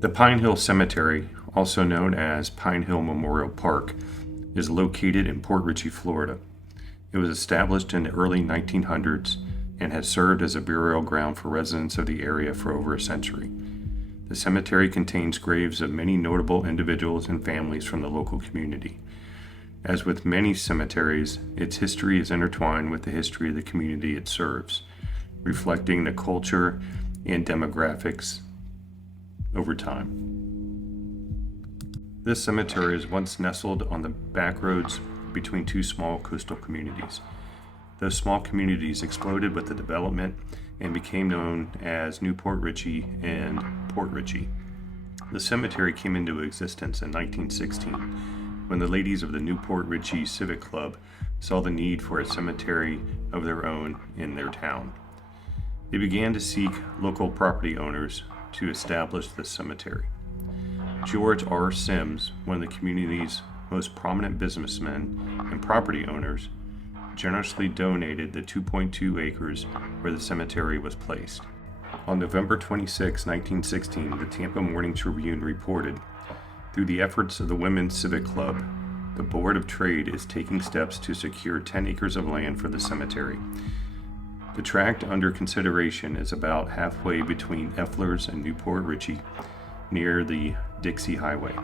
The Pine Hill Cemetery, also known as Pine Hill Memorial Park, is located in Port Richey, Florida. It was established in the early 1900s and has served as a burial ground for residents of the area for over a century. The cemetery contains graves of many notable individuals and families from the local community. As with many cemeteries, its history is intertwined with the history of the community it serves, reflecting the culture and demographics over time. This cemetery is once nestled on the back roads between two small coastal communities. Those small communities exploded with the development and became known as New Port Richey and Port Richey. The cemetery came into existence in 1916 when the ladies of the New Port Richey Civic Club saw the need for a cemetery of their own in their town. They began to seek local property owners to establish this cemetery. George R. Sims, one of the community's most prominent businessmen and property owners, generously donated the 2.2 acres where the cemetery was placed. On November 26, 1916, the Tampa Morning Tribune reported, "Through the efforts of the Women's Civic Club, the Board of Trade is taking steps to secure 10 acres of land for the cemetery. The tract under consideration is about halfway between Efflers and New Port Richey, near the Dixie Highway.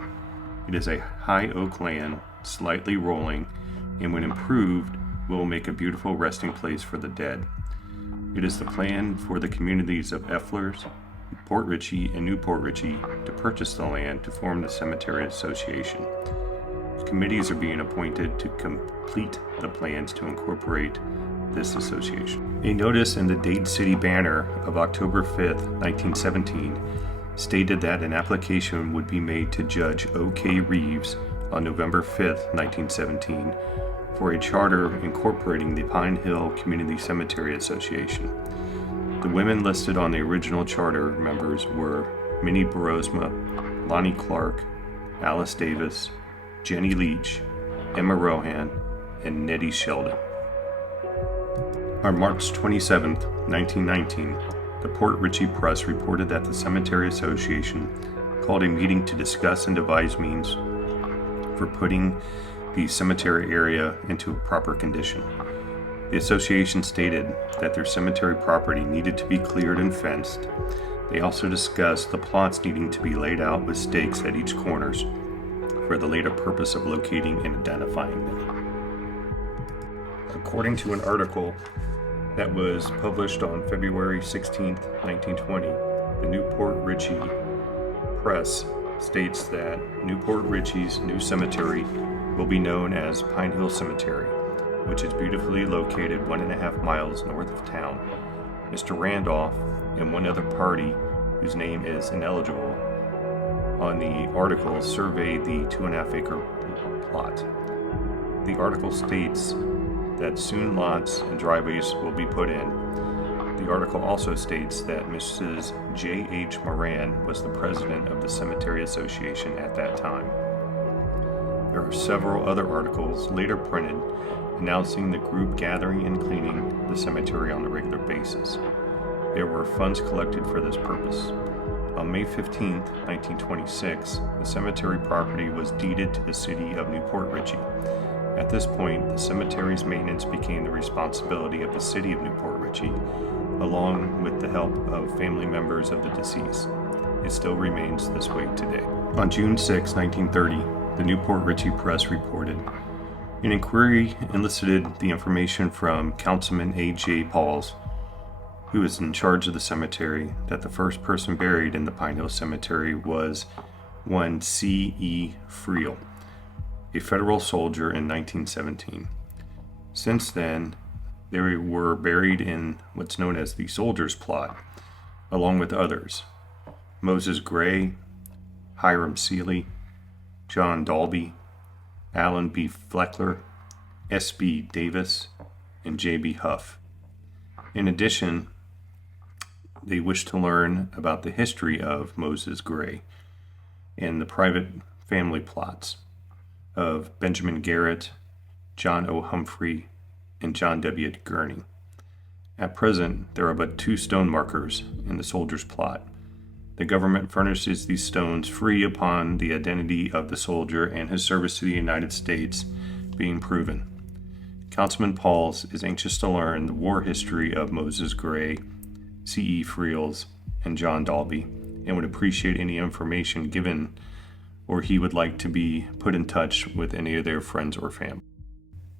It is a high oak land, slightly rolling, and when improved, will make a beautiful resting place for the dead. It is the plan for the communities of Efflers, Port Richey, and New Port Richey to purchase the land to form the Cemetery Association. Committees are being appointed to complete the plans to incorporate this association." A notice in the Dade City Banner of October 5, 1917, stated that an application would be made to Judge O.K. Reeves on November 5, 1917, for a charter incorporating the Pine Hill Community Cemetery Association. The women listed on the original charter members were Minnie Borosma, Lonnie Clark, Alice Davis, Jenny Leach, Emma Rohan, and Nettie Sheldon. On March 27, 1919, the Port Richey Press reported that the Cemetery Association called a meeting to discuss and devise means for putting the cemetery area into a proper condition. The association stated that their cemetery property needed to be cleared and fenced. They also discussed the plots needing to be laid out with stakes at each corners for the later purpose of locating and identifying them. According to an article that was published on February 16, 1920, the New Port Richey Press states that New Port Richey's new cemetery will be known as Pine Hill Cemetery, which is beautifully located 1.5 miles north of town. Mr. Randolph and one other party, whose name is ineligible, on the article surveyed the 2.5 acre plot. The article states that soon lots and driveways will be put in. The article also states that Mrs. J.H. Moran was the president of the Cemetery Association at that time. There are several other articles later printed announcing the group gathering and cleaning the cemetery on a regular basis. There were funds collected for this purpose. On May 15, 1926, the cemetery property was deeded to the city of New Port Richey. At this point, the cemetery's maintenance became the responsibility of the city of New Port Richey, along with the help of family members of the deceased. It still remains this way today. On June 6, 1930, the New Port Richey Press reported, "An inquiry elicited the information from Councilman A.J. Pauls, who is in charge of the cemetery, that the first person buried in the Pine Hill Cemetery was one C.E. Friel, a federal soldier in 1917. Since then, they were buried in what's known as the Soldier's Plot, along with others: Moses Gray, Hiram Seeley, John Dalby, Alan B. Fleckler, S.B. Davis, and J.B. Huff. In addition, they wish to learn about the history of Moses Gray and the private family plots of Benjamin Garrett, John O. Humphrey, and John W. Gurney. At present, there are but 2 stone markers in the soldier's plot. The government furnishes these stones free upon the identity of the soldier and his service to the United States being proven. Councilman Pauls is anxious to learn the war history of Moses Gray, C.E. Friels, and John Dalby, and would appreciate any information given, or he would like to be put in touch with any of their friends or family.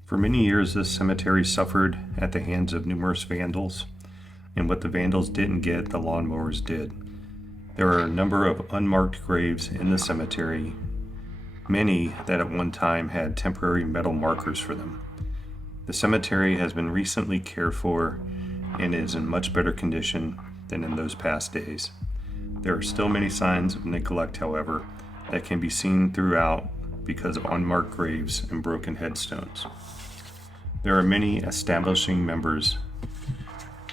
For many years, this cemetery suffered at the hands of numerous vandals, and what the vandals didn't get, the lawnmowers did. There are a number of unmarked graves in the cemetery, many that at one time had temporary metal markers for them. The cemetery has been recently cared for and is in much better condition than in those past days. There are still many signs of neglect, however, that can be seen throughout because of unmarked graves and broken headstones. There are many establishing members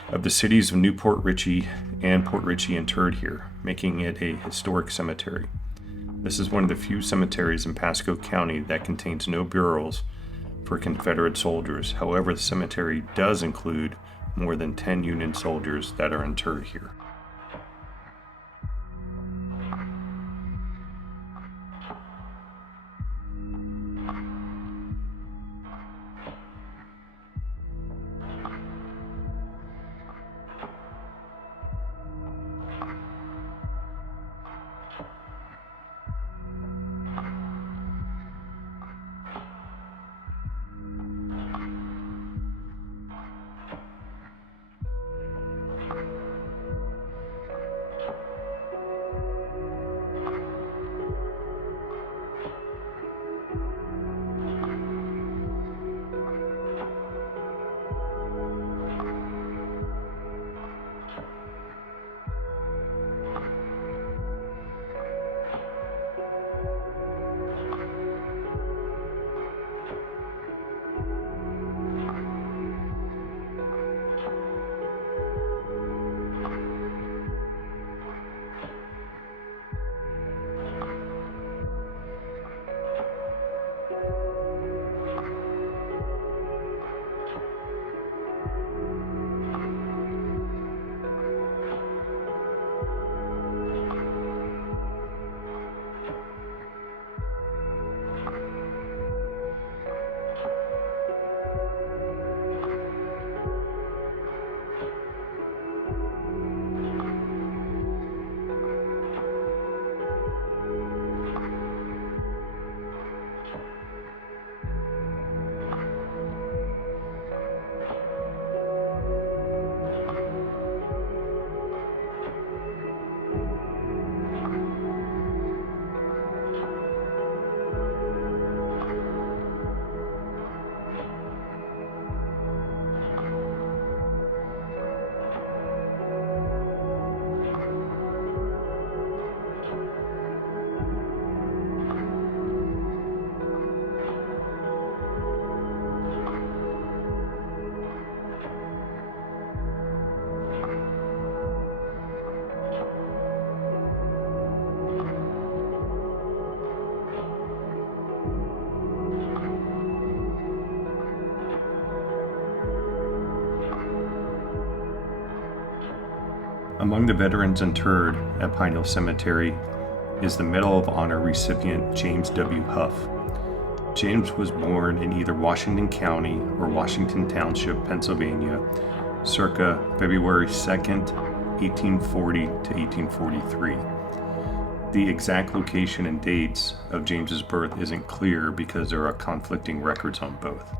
of the cities of New Port Richey and Port Richey interred here, making it a historic cemetery. This is one of the few cemeteries in Pasco County that contains no burials for Confederate soldiers. However, the cemetery does include more than 10 Union soldiers that are interred here. Among the veterans interred at Pine Hill Cemetery is the Medal of Honor recipient James W. Huff. James was born in either Washington County or Washington Township, Pennsylvania, circa February 2nd, 1840 to 1843. The exact location and dates of James's birth isn't clear because there are conflicting records on both.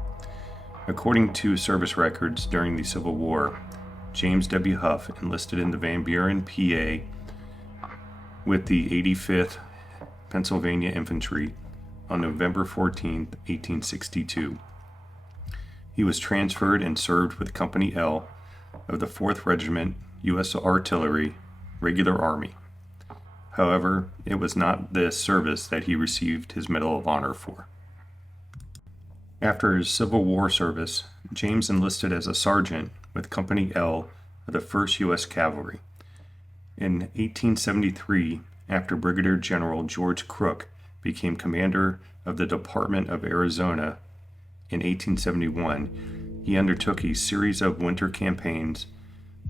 According to service records during the Civil War, James W. Huff enlisted in the Van Buren, PA, with the 85th Pennsylvania Infantry on November 14, 1862. He was transferred and served with Company L of the 4th Regiment, U.S. Artillery, Regular Army. However, it was not this service that he received his Medal of Honor for. After his Civil War service, James enlisted as a sergeant with Company L of the 1st U.S. Cavalry. In 1873, after Brigadier General George Crook became commander of the Department of Arizona in 1871, he undertook a series of winter campaigns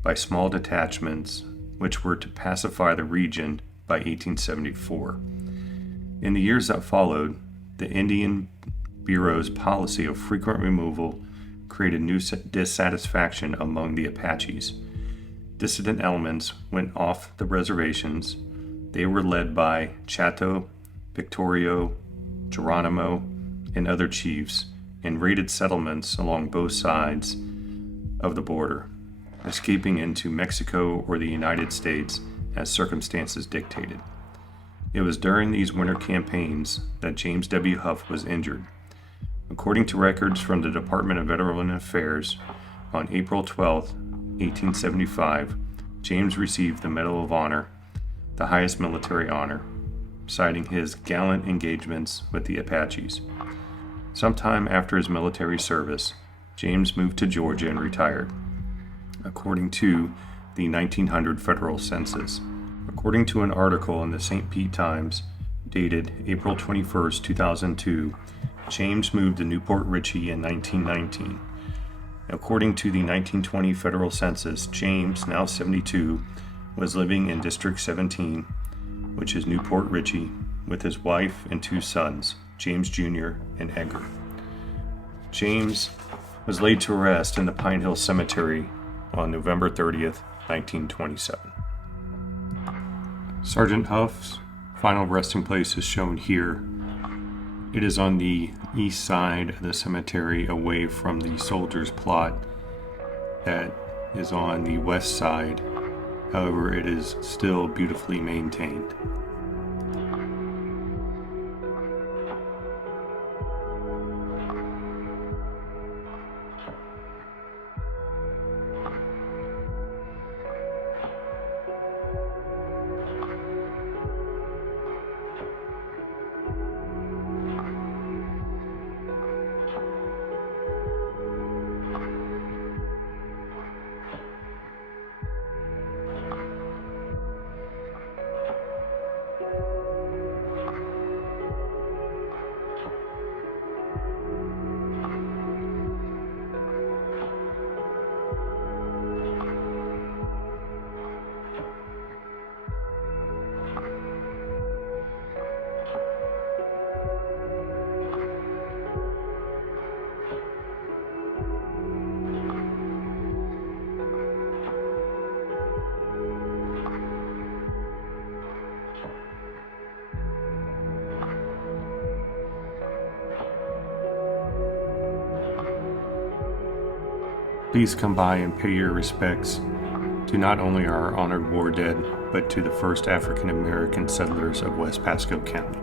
by small detachments which were to pacify the region by 1874. In the years that followed, the Indian Bureau's policy of frequent removal created new dissatisfaction among the Apaches. Dissident elements went off the reservations. They were led by Chato, Victorio, Geronimo, and other chiefs, and raided settlements along both sides of the border, escaping into Mexico or the United States as circumstances dictated. It was during these winter campaigns that James W. Hough was injured. According to records from the Department of Veteran Affairs, on April 12, 1875, James received the Medal of Honor, the highest military honor, citing his gallant engagements with the Apaches. Sometime after his military service, James moved to Georgia and retired, according to the 1900 federal census. According to an article in the St. Pete Times, dated April 21, 2002, James moved to Newport Richey in 1919. According to the 1920 federal census, James, now 72, was living in District 17, which is Newport Richey, with his wife and 2 sons, James Jr. and Edgar. James was laid to rest in the Pine Hill Cemetery on November 30th, 1927. Sergeant Hough's final resting place is shown here. It is on the east side of the cemetery, away from the soldiers' plot that is on the west side. However, it is still beautifully maintained. Please come by and pay your respects to not only our honored war dead, but to the first African American settlers of West Pasco County.